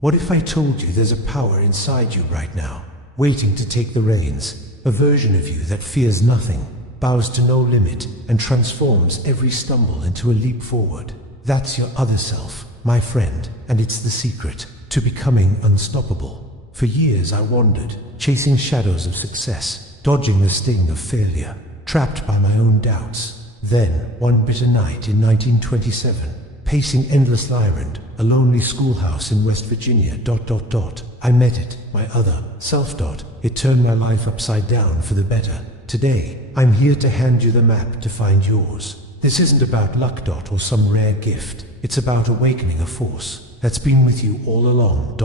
What if I told you there's a power inside you right now, waiting to take the reins, a version of you that fears nothing, bows to no limit, and transforms every stumble into a leap forward? That's your other self, my friend, and it's the secret to becoming unstoppable. For years I wandered, chasing shadows of success, dodging the sting of failure, trapped by my own doubts. Then, one bitter night in 1927, pacing Endless Island, a lonely schoolhouse in West Virginia, I met it, my other self. It turned my life upside down for the better. Today, I'm here to hand you the map to find yours. This isn't about luck or some rare gift. It's about awakening a force that's been with you all along,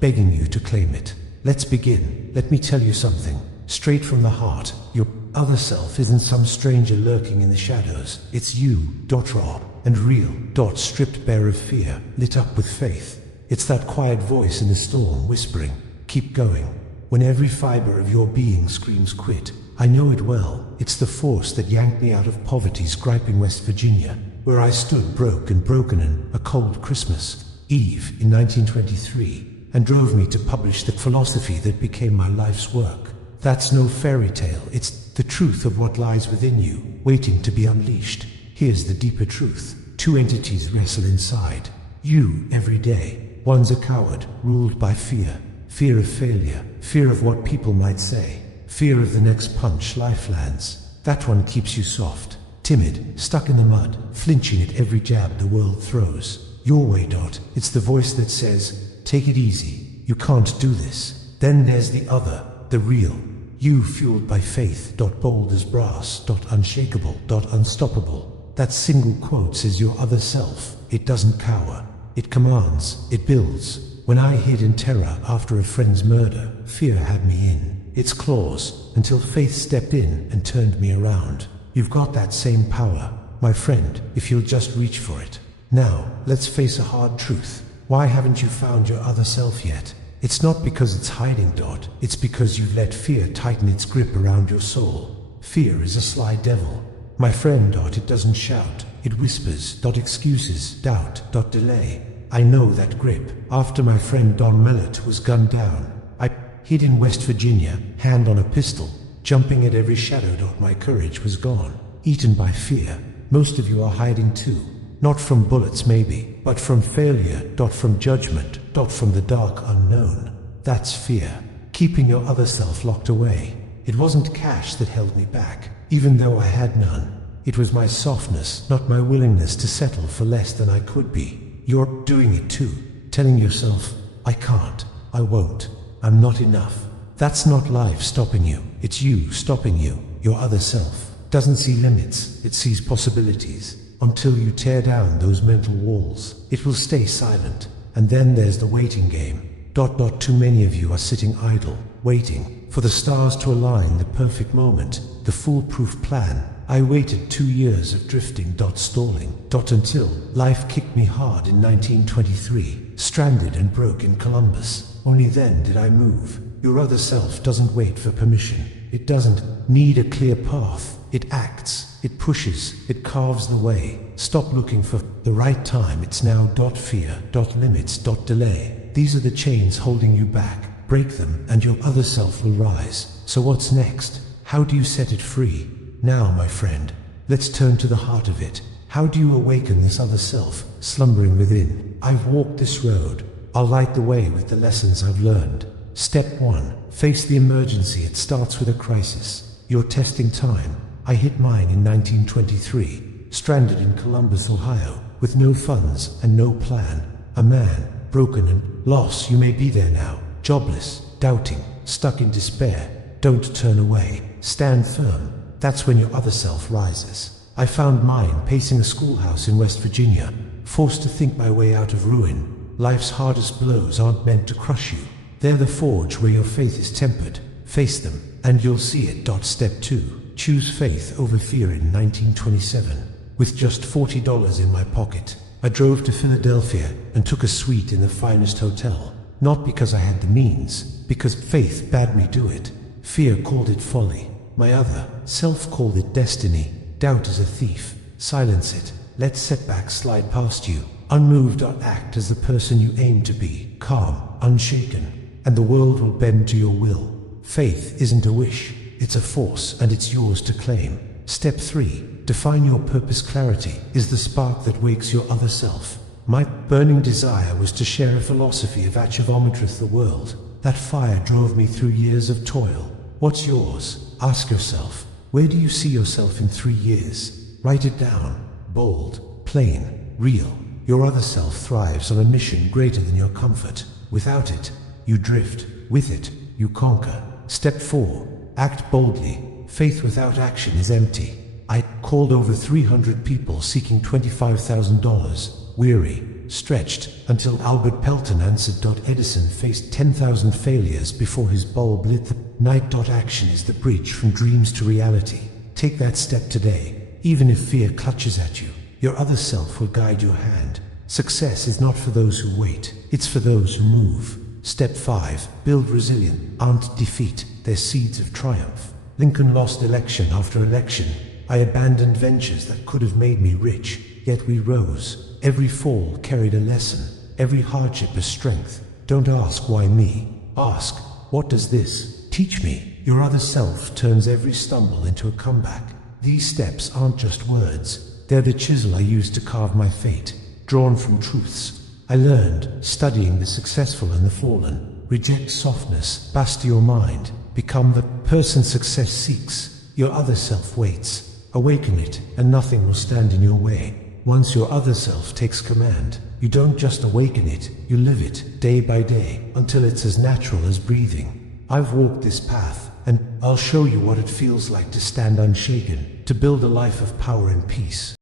begging you to claim it. Let's begin. Let me tell you something, straight from the heart. Your other self isn't some stranger lurking in the shadows. It's you, raw and real, stripped bare of fear, lit up with faith. It's that quiet voice in the storm whispering, keep going, when every fiber of your being screams quit. I know it well. It's the force that yanked me out of poverty's griping West Virginia, where I stood broken in a cold Christmas Eve in 1923, and drove me to publish the philosophy that became my life's work. That's no fairy tale. It's the truth of what lies within you, waiting to be unleashed. Here's the deeper truth. Two entities wrestle inside you every day. One's a coward, ruled by fear. Fear of failure, fear of what people might say, fear of the next punch life lands. That one keeps you soft, timid, stuck in the mud, flinching at every jab the world throws. Your way, It's the voice that says, take it easy, you can't do this. Then there's the other, the real. You fueled by faith, bold as brass, unshakable, unstoppable. That single quote says your other self. It doesn't cower, it commands, it builds. When I hid in terror after a friend's murder, fear had me in its claws, until faith stepped in and turned me around. You've got that same power, my friend, if you'll just reach for it. Now, let's face a hard truth. Why haven't you found your other self yet? It's not because it's hiding, It's because you've let fear tighten its grip around your soul. Fear is a sly devil. My friend, it doesn't shout. It whispers, excuses, doubt, delay. I know that grip. After my friend Don Mellett was gunned down, I hid in West Virginia, hand on a pistol, jumping at every shadow. My courage was gone, eaten by fear. Most of you are hiding too. Not from bullets maybe, but from failure, from judgment, from the dark unknown. That's fear, keeping your other self locked away. It wasn't cash that held me back, even though I had none. It was my softness, not my willingness to settle for less than I could be. You're doing it too, telling yourself, I can't, I won't, I'm not enough. That's not life stopping you, it's you stopping you. Your other self doesn't see limits, it sees possibilities. Until you tear down those mental walls, it will stay silent. And then there's the waiting game. Too many of you are sitting idle, waiting for the stars to align, the perfect moment, the foolproof plan. I waited 2 years of drifting, stalling, until life kicked me hard in 1923, stranded and broke in Columbus. Only then did I move. Your other self doesn't wait for permission. It doesn't need a clear path. It acts, it pushes, it carves the way. Stop looking for the right time. It's now. Fear, limits, delay. These are the chains holding you back. Break them and your other self will rise. So what's next? How do you set it free? Now, my friend, let's turn to the heart of it. How do you awaken this other self, slumbering within? I've walked this road. I'll light the way with the lessons I've learned. Step 1. Face the emergency. It starts with a crisis. Your testing time. I hit mine in 1923, stranded in Columbus, Ohio, with no funds and no plan. A man, broken and lost. You may be there now, jobless, doubting, stuck in despair. Don't turn away. Stand firm. That's when your other self rises. I found mine pacing a schoolhouse in West Virginia, forced to think my way out of ruin. Life's hardest blows aren't meant to crush you. They're the forge where your faith is tempered. Face them, and you'll see it. Step 2. Choose faith over fear. In 1927, with just $40 in my pocket, I drove to Philadelphia and took a suite in the finest hotel. Not because I had the means, because faith bade me do it. Fear called it folly. My other self called it destiny. Doubt is a thief. Silence it. Let setbacks slide past you. Unmoved, act as the person you aim to be, calm, unshaken, and the world will bend to your will. Faith isn't a wish, it's a force, and it's yours to claim. Step 3. Define your purpose. Clarity is the spark that wakes your other self. My burning desire was to share a philosophy of achievement with the world. That fire drove me through years of toil. What's yours? Ask yourself, where do you see yourself in 3 years? Write it down. Bold, plain, real. Your other self thrives on a mission greater than your comfort. Without it, you drift. With it, you conquer. Step 4. Act boldly. Faith without action is empty. I called over 300 people seeking $25,000, weary, stretched, until Albert Pelton answered. Edison faced 10,000 failures before his bulb lit the night. Action is the bridge from dreams to reality. Take that step today, even if fear clutches at you. Your other self will guide your hand. Success is not for those who wait, it's for those who move. Step 5. Build resilience. Aren't defeat, they're seeds of triumph. Lincoln lost election after election. I abandoned ventures that could have made me rich, yet we rose. Every fall carried a lesson, every hardship a strength. Don't ask why me. Ask, what does this teach me? Your other self turns every stumble into a comeback. These steps aren't just words. They're the chisel I used to carve my fate, drawn from truths I learned, studying the successful and the fallen. Reject softness, bast your mind, become the person success seeks. Your other self waits. Awaken it, and nothing will stand in your way. Once your other self takes command, you don't just awaken it, you live it, day by day, until it's as natural as breathing. I've walked this path, and I'll show you what it feels like to stand unshaken, to build a life of power and peace.